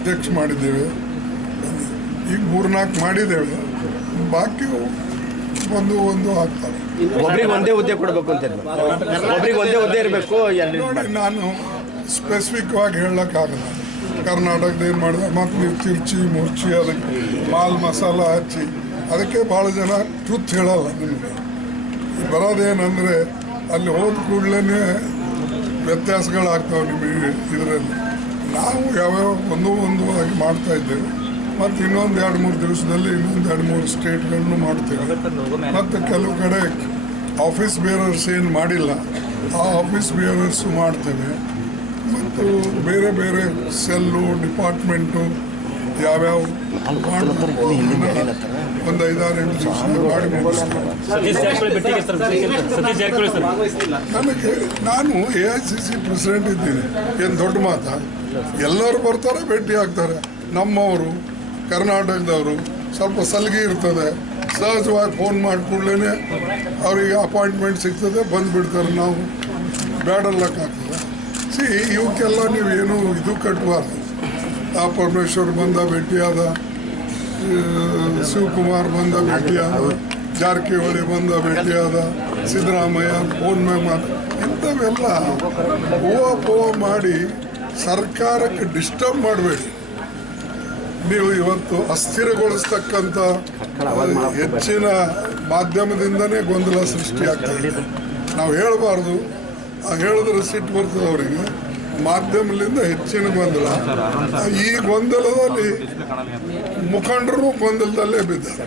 ಅಧ್ಯಕ್ಷ ಮಾಡಿದ್ದೇವೆ, ಈಗ 3-4 ಮಾಡಿದ್ದೇವೆ, ಬಾಕಿ ಒಂದು ಆಗ್ತವೆ. ಒಬ್ರಿಗೆ ಒಂದೇ ಹುದ್ದೆ ಕೊಡಬೇಕು ಅಂತ ಒಬ್ರಿಗೆ ಒಂದೇ ಹುದ್ದೆ ಇರಬೇಕು. ನೋಡಿ, ನಾನು ಸ್ಪೆಸಿಫಿಕ್ ಆಗಿ ಹೇಳೋಕ್ಕಾಗಲ್ಲ. ಕರ್ನಾಟಕದ ಏನು ಮಾಡಿದೆ, ಮತ್ತು ನೀವು ತಿರ್ಚಿ ಮುರ್ಚಿ ಅದಕ್ಕೆ ಮಾಲ್ ಮಸಾಲ ಹಚ್ಚಿ ಅದಕ್ಕೆ ಭಾಳ ಜನ ಟ್ರುತ್ ಹೇಳಲ್ಲ. ನಿಮಗೆ ಬರೋದೇನೆಂದರೆ ಅಲ್ಲಿ ಹೋದ ಕೂಡಲೇ ವ್ಯತ್ಯಾಸಗಳಾಗ್ತಾವೆ ನಿಮಗೆ. ಇದರಲ್ಲಿ ನಾವು ಯಾವ್ಯಾವ ಒಂದು ಆಗಿ ಮಾಡ್ತಾ ಇದ್ದೇವೆ. ಮತ್ತು ಇನ್ನೊಂದು 2-3 ದಿವಸದಲ್ಲಿ ಇನ್ನೊಂದು 2-3 ಸ್ಟೇಟ್ಗಳನ್ನು ಮಾಡ್ತೇವೆ. ಮತ್ತು ಕೆಲವು ಕಡೆ ಆಫೀಸ್ ಬೇರರ್ಸ್ ಏನು ಮಾಡಿಲ್ಲ, ಆ ಆಫೀಸ್ ಬೇರರ್ಸು ಮಾಡ್ತೇವೆ. ಮತ್ತು ಬೇರೆ ಬೇರೆ ಸೆಲ್ಲು ಡಿಪಾರ್ಟ್ಮೆಂಟು ಯಾವ್ಯಾವ ಮಾಡಬೇಕು ಒಂದು 5-6-8 ದಿವಸ ಮಾಡಿ ಮುಗಿಸ್ತೇವೆ. ನನಗೆ ನಾನು AICC ಪ್ರೆಸಿಡೆಂಟ್ ಇದ್ದೀನಿ, ಏನು ದೊಡ್ಡ ಮಾತಾ? ಎಲ್ಲರೂ ಬರ್ತಾರೆ, ಭೇಟಿ ಆಗ್ತಾರೆ. ನಮ್ಮವರು ಕರ್ನಾಟಕದವರು ಸ್ವಲ್ಪ ಸಲಿಗೆ ಇರ್ತದೆ, ಸಹಜವಾಗಿ ಫೋನ್ ಮಾಡಿ ಕೂಡಲೇ ಅವರಿಗೆ ಅಪಾಯಿಂಟ್ಮೆಂಟ್ ಸಿಗ್ತದೆ, ಬಂದುಬಿಡ್ತಾರೆ. ನಾವು ಬೇಡಲ್ಲಕ್ಕಾಗ್ತದೆ. ಇವಕ್ಕೆಲ್ಲ ನೀವೇನು ಇದು ಕಟ್ಟಬಾರ್ದು. ಆ ಪರಮೇಶ್ವರ್ ಬಂದ ಭೇಟಿಯಾದ, ಶಿವಕುಮಾರ್ ಬಂದ ಭೇಟಿಯಾದ, ಜಾರಕಿಹೊಳಿ ಬಂದ ಭೇಟಿಯಾದ, ಸಿದ್ದರಾಮಯ್ಯ ಫೋನ್ ಮೇಲೆ ಇಂಥವೆಲ್ಲ ಹೂವ ಮಾಡಿ ಸರ್ಕಾರಕ್ಕೆ ಡಿಸ್ಟರ್ಬ್ ಮಾಡಬೇಡಿ. ನೀವು ಇವತ್ತು ಅಸ್ಥಿರಗೊಳಿಸ್ತಕ್ಕಂಥ ಹೆಚ್ಚಿನ ಮಾಧ್ಯಮದಿಂದನೇ ಗೊಂದಲ ಸೃಷ್ಟಿಯಾಗ್ತದೆ. ನಾವು ಹೇಳಬಾರ್ದು, ಹೇಳಿದ್ರೆ ಸಿಟ್ಟು ಬರ್ತದೆ ಅವರಿಗೆ. ಮಾಧ್ಯಮದಿಂದ ಹೆಚ್ಚಿನ ಗೊಂದಲ. ಈ ಗೊಂದಲದಲ್ಲಿ ಮುಖಂಡರು ಗೊಂದಲದಲ್ಲೇ ಬಿದ್ದಾರೆ.